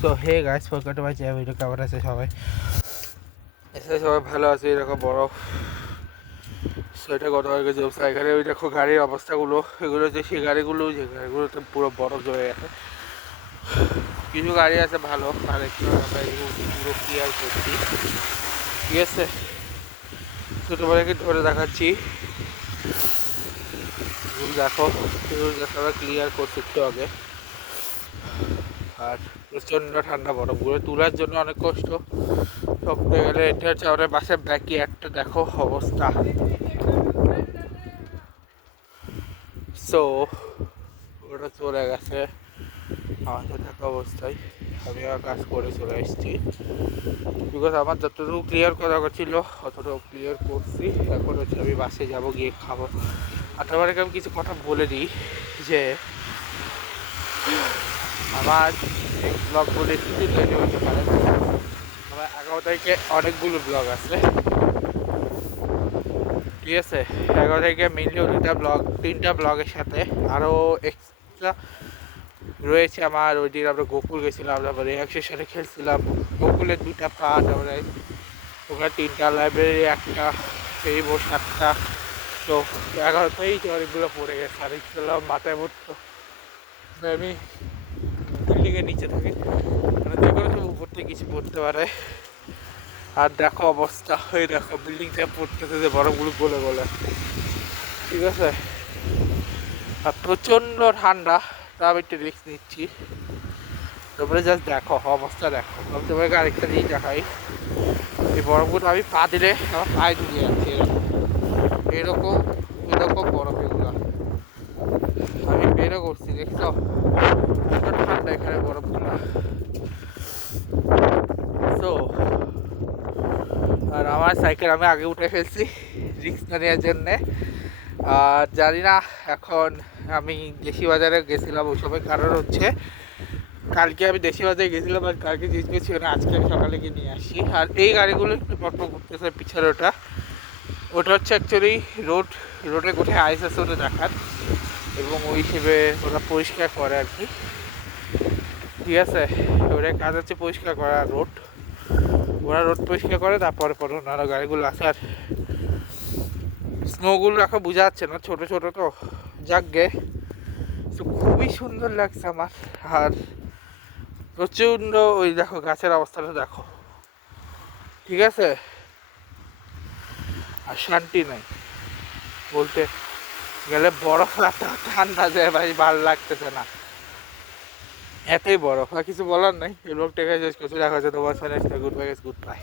So hey guys, welcome to my channel. Video কেমন আছে সবাই? সবাই ভালো আছে। এরকম বরফ সোয়েটার গত হয়ে গেছে। এখানে ওই দেখো গাড়ির অবস্থাগুলো, এগুলো যে সেই গাড়িগুলো, যে গাড়িগুলোতে পুরো বরফ জমে গেছে। কিছু গাড়ি আছে ভালো, আর একটু আমরা এগুলো পুরো ক্লিয়ার করছি, ঠিক আছে? তো তোমাদেরকে ধরে দেখাচ্ছি, দেখো আমরা ক্লিয়ার করছি একটু আগে। আর প্রচণ্ড ঠান্ডা, বরফগুলো তোলার জন্য অনেক কষ্ট। সবথেকে গেলে এটা হচ্ছে আমাদের বাসার ব্যাকি একটা দেখো অবস্থা। সো ওটা চলে গেছে আমাদের থাকা অবস্থায়। আমি আর কাজ করে চলে এসেছি, বিকজ আমার যতটুকু ক্লিয়ার করা ছিল অতটুকু ক্লিয়ার করছি। এখন হচ্ছে আমি বাসে যাবো, গিয়ে খাবো। আর তোমাদেরকে আমি কিছু কথা বলে দিই যে আমার এই ব্লগগুলো একটু লেট হতে পারে। আমার 11 তারিখে অনেকগুলো ব্লগ আছে, ঠিক আছে? 11 তারিখে মেনলি তিনটা ব্লগের সাথে আরও এক্সট্রা রয়েছে আমার। ওই দিন আমরা গোকুল গেছিলাম, তারপরে রিয়াক্সের সাথে খেলছিলাম। গোকুলের 2টা পার্ট, তারপরে ওখানে 3টা, লাইব্রেরি একটা, এই 7টা। তো 11তেই অনেকগুলো পড়ে গেছে। আর খেলাম মাথায় পড়তো। আমি বিল্ডিংয়ের নিচে থাকি, মানে যে কোনো সব উপর থেকে কিছু পড়তে পারে। আর দেখো অবস্থা, হয়ে দেখো বিল্ডিং থেকে পড়তেছে যে বরফগুলো গলে গলে, ঠিক আছে? আর প্রচণ্ড ঠান্ডা, তা আমি একটু রিস্ক নিচ্ছি। তোমরা জাস্ট দেখো অবস্থা, দেখো। আমি তোমাকে আরেকটা জিনিস দেখাই। এই বরফগুলো আমি পা দিলে আমার পায়ে ঢুকে যাচ্ছে, এরকম এরকম বরফ এগুলো। আমি বেরো করছি, দেখছো এত ঠান্ডা এখানে বরফগুলো। তো আর আমার সাইকেল আমি আগে উঠে ফেলছি রিস্ক না নেওয়ার জন্যে। আর জানি না, এখন আমি দেশি বাজারে গেছিলাম ওই সময়, কারণ হচ্ছে কালকে আমি দেশি বাজারে গেছিলাম আর কালকে জিনিসগুলো ছিল না, আজকে সকালে গিয়ে নিয়ে আসি। আর এই গাড়িগুলো একটু পটপট করতেছে পিছনে। ওটা হচ্ছে অ্যাকচুয়ালি রোডে কোথায় আইস আছে ওটা দেখার, এবং ওই হিসেবে ওরা পরিষ্কার করে আর কি, ঠিক আছে? ওদের কাজ হচ্ছে পরিষ্কার করা রোড। ওরা রোড পরিষ্কার করে, তারপরে অন্যান্য গাড়িগুলো আসে। আর স্নোগুলো এখন বোঝা যাচ্ছে না, ছোটো ছোটো তো, যাক গে। তো খুবই সুন্দর লাগছে আমার। আর প্রচণ্ড ওই দেখো গাছের অবস্থাটা দেখো, ঠিক আছে? আর শান্তি নাই বলতে গেলে, বরফ এত ঠান্ডা যে ভাই ভালো লাগতেছে না, এতই বরফ। আর কিছু বলার নাই। এই ব্লগটাকে শেষ করছি, দেখা হচ্ছে তোমার সাথে। Good bye, good bye.